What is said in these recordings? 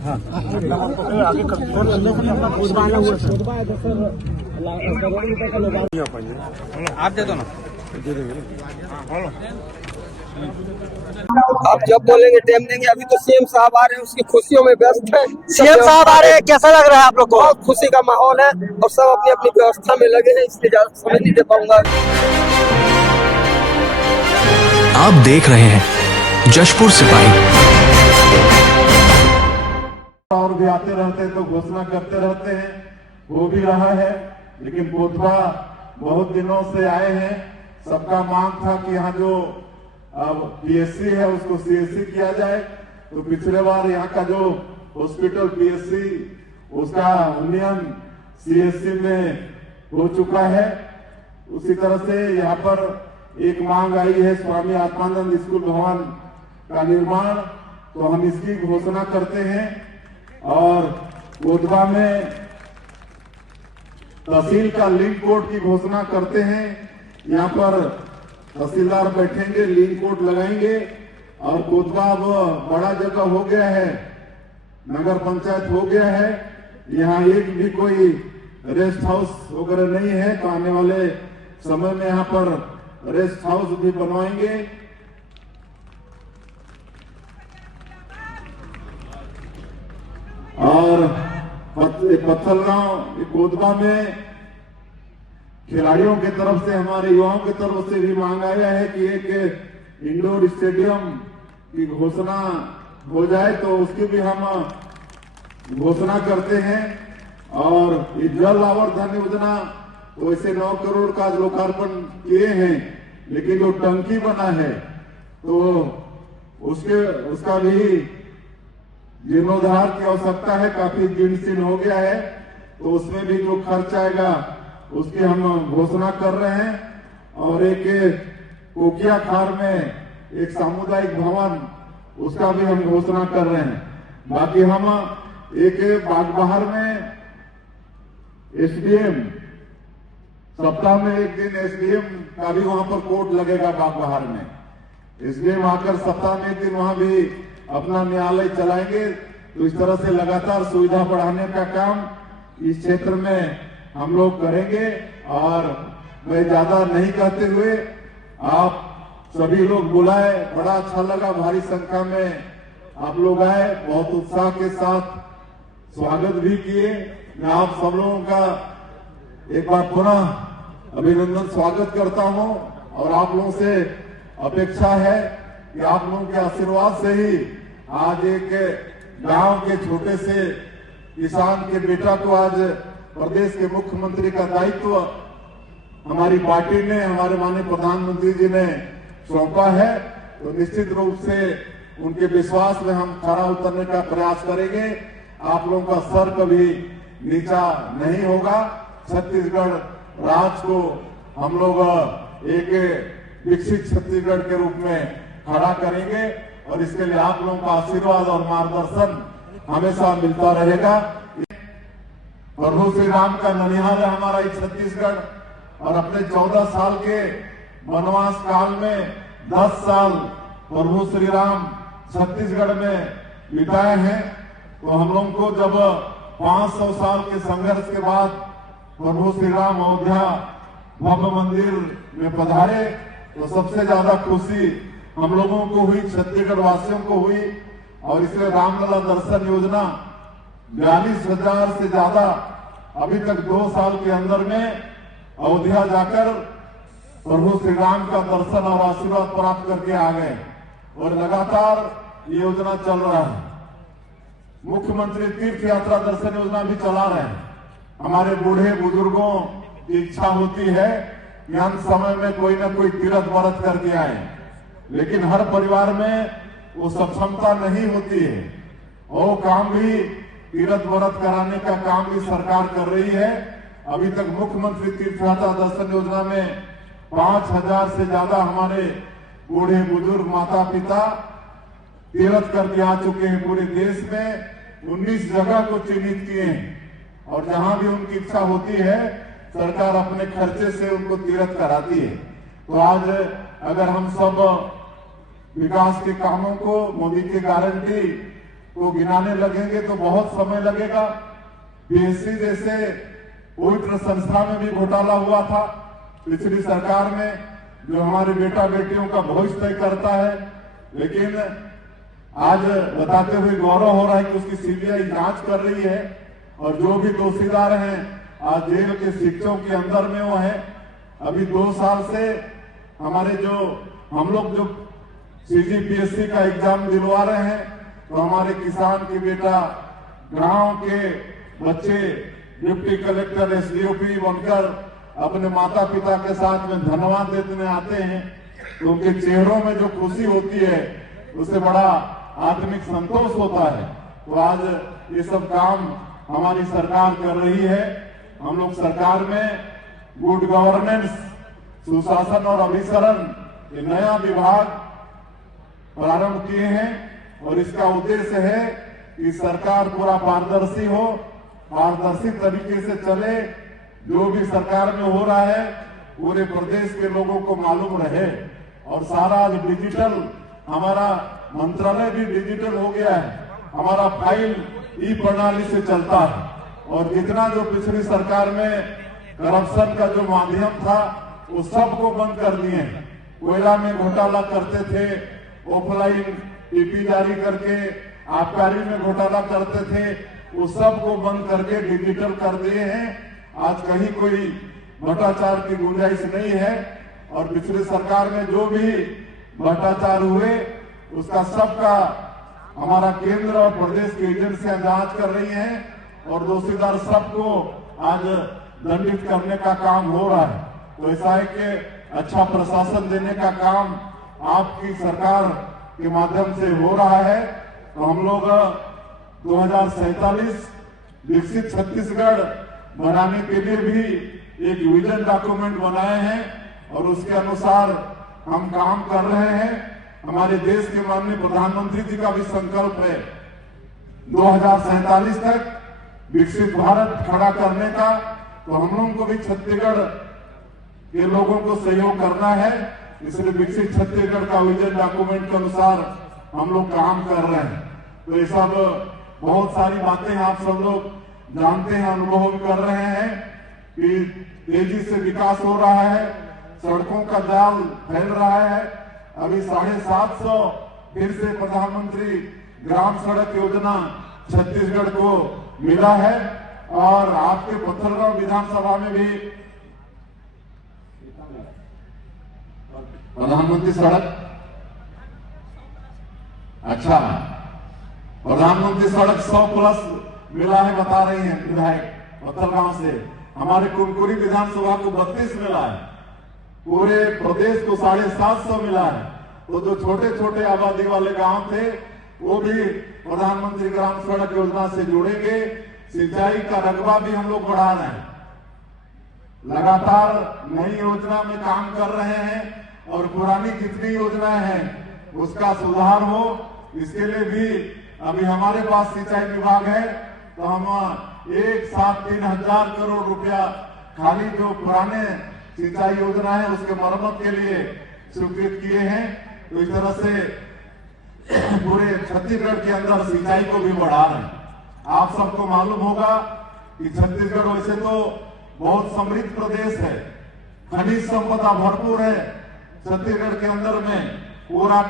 आप दे दो ना, दे देंगे। आप जब बोलेंगे टाइम देंगे। अभी तो सीएम साहब आ रहे हैं, उसकी खुशियों में व्यस्त है। सीएम साहब आ रहे हैं, कैसा लग रहा है आप लोग को? बहुत खुशी का माहौल है और सब अपनी अपनी व्यवस्था में लगे हैं, इसलिए ज्यादा समय नहीं दे पाऊंगा। आप देख रहे हैं जशपुर सिपाही। और भी आते रहते हैं तो घोषणा करते रहते हैं, हो भी रहा है। लेकिन कोतवा बहुत दिनों से आए हैं, सबका मांग था कि यहाँ जो अब पीएससी है उसको सीएससी किया जाए। तो पिछले बार यहाँ का जो हॉस्पिटल पीएससी उसका उन्नयन सीएससी में हो चुका है। उसी तरह से यहाँ पर एक मांग आई है स्वामी आत्मानंद स्कूल भवन का निर्माण, तो हम इसकी घोषणा करते हैं। और कोतवा में तहसील का लिंक कोड की घोषणा करते हैं। यहाँ पर तहसीलदार बैठेंगे, लिंक कोड लगाएंगे और कोतवा अब बड़ा जगह हो गया है, नगर पंचायत हो गया है। यहाँ एक भी कोई रेस्ट हाउस वगैरह नहीं है, तो आने वाले समय में यहाँ पर रेस्ट हाउस भी बनवाएंगे। और पत्थलगांव कोतवा में खिलाड़ियों की तरफ से, हमारे युवाओं की तरफ से भी मांग आया है कि एक इंडोर स्टेडियम की घोषणा हो जाए, तो उसकी भी हम घोषणा करते हैं। और ये जल आवर्धन योजना तो इसे 9 करोड़ का लोकार्पण किए हैं, लेकिन जो टंकी बना है तो उसका भी जीर्णोद्धार की आवश्यकता है, काफी जीर्ण शीर्ण हो गया है, तो उसमें भी जो खर्च आएगा उसकी हम घोषणा कर रहे हैं। और एक कोकिया खार में एक सामुदायिक भवन, उसका भी हम घोषणा कर रहे हैं। बाकी हम एक बागबहार में एसडीएम, सप्ताह में एक दिन एसडीएम का भी वहां पर कोर्ट लगेगा बागबहार में। एसडीएम आकर सप्ताह में एक दिन वहां भी अपना न्यायालय चलाएंगे। तो इस तरह से लगातार सुविधा बढ़ाने का काम इस क्षेत्र में हम लोग करेंगे। और मैं ज्यादा नहीं कहते हुए आप सभी लोग बुलाए, बड़ा अच्छा लगा, भारी संख्या में आप लोग आए, बहुत उत्साह के साथ स्वागत भी किए। मैं आप सब लोगों का एक बार पुनः अभिनंदन स्वागत करता हूं। और आप लोगों से अपेक्षा है कि आप लोगों के आशीर्वाद से ही आज एक गांव के छोटे से किसान के बेटा को आज प्रदेश के मुख्यमंत्री का दायित्व हमारी पार्टी ने, हमारे माननीय प्रधानमंत्री जी ने सौंपा है। तो निश्चित रूप से उनके विश्वास में हम खरा उतरने का प्रयास करेंगे। आप लोगों का सर कभी नीचा नहीं होगा। छत्तीसगढ़ राज्य को हम लोग एक विकसित छत्तीसगढ़ के रूप में खड़ा करेंगे और इसके लिए आप लोगों का आशीर्वाद और मार्गदर्शन हमेशा मिलता रहेगा। प्रभु श्री राम का ननिहाल है हमारा ये छत्तीसगढ़, और अपने 14 साल के वनवास काल में 10 साल प्रभु श्री राम छत्तीसगढ़ में बिताए हैं। तो हम लोगों को जब 500 साल के संघर्ष के बाद प्रभु श्री राम अयोध्या भव्य मंदिर में पधारे, तो सबसे ज्यादा खुशी हम लोगों को हुई, छत्तीसगढ़ वासियों को हुई। और इसलिए रामलला दर्शन योजना 42,000 से ज्यादा अभी तक 2 साल के अंदर में अयोध्या जाकर प्रभु श्री राम का दर्शन और आशीर्वाद प्राप्त करके आ गए। और लगातार ये योजना चल रहा है। मुख्यमंत्री तीर्थ यात्रा दर्शन योजना भी चला रहे हैं। हमारे बूढ़े बुजुर्गों की इच्छा होती है कि अंत समय में कोई ना कोई तीर्थ व्रत करके आए, लेकिन हर परिवार में वो सक्षमता नहीं होती है। वो काम भी तीर्थ व्रत कराने का काम भी सरकार कर रही है। अभी तक मुख्यमंत्री तीर्थ यात्रा दर्शन योजना में 5,000 से ज्यादा हमारे बूढ़े बुजुर्ग माता पिता तीर्थ करके आ चुके हैं। पूरे देश में 19 जगह को चिन्हित किए हैं, और जहां भी उनकी इच्छा होती है सरकार अपने खर्चे से उनको तीर्थ कराती है। तो आज अगर हम सब विकास के कामों को, मोदी की गारंटी को गिनाने लगेंगे तो बहुत समय लगेगा। पीएससी जैसे पवित्र संस्था में भी घोटाला हुआ था पिछली सरकार में, जो हमारे बेटा बेटियों का भविष्य तय करता है। लेकिन आज बताते हुए गौरव हो रहा है कि उसकी सीबीआई जांच कर रही है और जो भी दोषीदार हैं आज जेल के शिक्षकों के अंदर में वो है। अभी 2 साल से हमारे जो हम लोग जो सीजीपीएससी का एग्जाम दिलवा रहे हैं, तो हमारे किसान के बेटा, गांव के बच्चे डिप्टी कलेक्टर एसडीओपी बनकर अपने माता पिता के साथ में धन्यवाद देने आते हैं, तो उनके चेहरों में जो खुशी होती है उससे बड़ा आत्मिक संतोष होता है। तो आज ये सब काम हमारी सरकार कर रही है। हम लोग सरकार में गुड गवर्नेंस, सुशासन और अभिसरण ये नया विभाग प्रारंभ किए हैं और इसका उद्देश्य है कि सरकार पूरा पारदर्शी हो, पारदर्शी तरीके से चले। जो भी सरकार में हो रहा है पूरे प्रदेश के लोगों को मालूम रहे। और सारा आज डिजिटल, हमारा मंत्रालय भी डिजिटल हो गया है, हमारा फाइल ई प्रणाली से चलता है। और जितना जो पिछली सरकार में करप्शन का जो माध्यम था वो सबको बंद कर दिए हैं। कोयला में घोटाला करते थे, ऑफलाइन टीपी जारी करके आबकारी में घोटाला करते थे, वो सबको बंद करके डिजिटल कर दिए हैं। आज कहीं कोई भ्रष्टाचार की गुंजाइश नहीं है। और पिछली सरकार में जो भी भ्रष्टाचार हुए उसका सबका हमारा केंद्र और प्रदेश की एजेंसियां जांच कर रही हैं और दोषीदार सबको आज दंडित करने का काम हो रहा है। तो ऐसा है कि अच्छा प्रशासन देने का काम आपकी सरकार के माध्यम से हो रहा है। तो हम लोग 2047 विकसित छत्तीसगढ़ बनाने के लिए भी एक विजन डॉक्यूमेंट बनाए हैं और उसके अनुसार हम काम कर रहे हैं। हमारे देश के माननीय प्रधानमंत्री जी का भी संकल्प है 2047 तक विकसित भारत खड़ा करने का। तो हम लोगों को भी छत्तीसगढ़ के लोगों को सहयोग करना है, इसलिए विकसित छत्तीसगढ़ का विजन डॉक्यूमेंट के अनुसार हम लोग काम कर रहे हैं। तो ये सब बहुत सारी बातें आप सब लोग जानते हैं, अनुभव कर रहे हैं कि तेजी से विकास हो रहा है, सड़कों का जाल फैल रहा है। अभी 750 फिर से प्रधानमंत्री ग्राम सड़क योजना छत्तीसगढ़ को मिला है। और आपके पत्थलगांव विधानसभा में भी प्रधानमंत्री सड़क, अच्छा प्रधानमंत्री सड़क 100+ मिला है, बता रही है विधायक पत्थलगांव से। हमारे कुनकुरी विधानसभा को 32 मिला है, पूरे प्रदेश को 750 मिला है। तो जो छोटे छोटे आबादी वाले गांव थे वो भी प्रधानमंत्री ग्राम सड़क योजना से जुड़ेंगे। सिंचाई का रकबा भी हम लोग बढ़ा रहे हैं, लगातार नई योजना में काम कर रहे हैं और पुरानी जितनी योजनाएं हैं उसका सुधार हो, इसके लिए भी अभी हमारे पास सिंचाई विभाग है। तो हम 1,03,000 करोड़ रुपया खाली जो पुराने सिंचाई योजना है उसके मरम्मत के लिए स्वीकृत किए हैं। तो इस तरह से पूरे छत्तीसगढ़ के अंदर सिंचाई को भी बढ़ा रहे हैं। आप सबको मालूम होगा कि छत्तीसगढ़ वैसे तो बहुत समृद्ध प्रदेश है, खनिज संपदा भरपूर है। छत्तीसगढ़ के अंदर में पूरा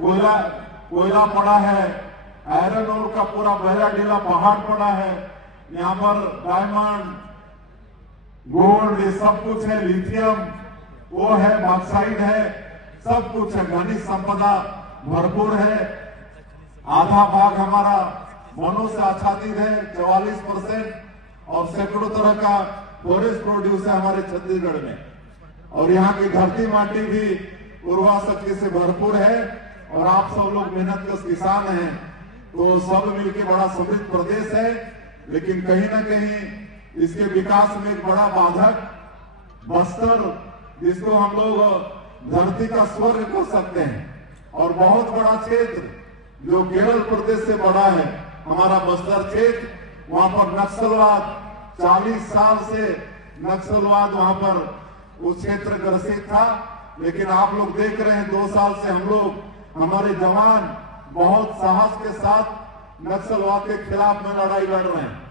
कोयला पड़ा है, आयरन ओर का पूरा बहरा ढीला पहाड़ पड़ा है। यहाँ पर डायमंड, गोल्ड, ये सब कुछ है, लिथियम वो है, बॉक्साइट है, सब कुछ है, खनिज संपदा भरपूर है। आधा भाग हमारा वनों से आच्छादित है, 44%, और सैकड़ों तरह का फॉरेस्ट प्रोड्यूस है हमारे छत्तीसगढ़ में। और यहाँ की धरती माटी भी उर्वरा शक्ति से भरपूर है और आप सब लोग मेहनतकश किसान हैं, तो सब मिलकर बड़ा समृद्ध प्रदेश है। लेकिन कहीं ना कहीं इसके विकास में एक बड़ा बाधक बस्तर, जिसको हम लोग धरती का स्वर्ग कह सकते हैं, और बहुत बड़ा क्षेत्र जो केरल प्रदेश से बड़ा है हमारा बस्तर क्षेत्र, वहां पर नक्सलवाद 40 साल से नक्सलवाद वहां पर उस क्षेत्र ग्रसित था। लेकिन आप लोग देख रहे हैं 2 साल से हम लोग, हमारे जवान बहुत साहस के साथ नक्सलवाद के खिलाफ में लड़ाई लड़ रहे हैं।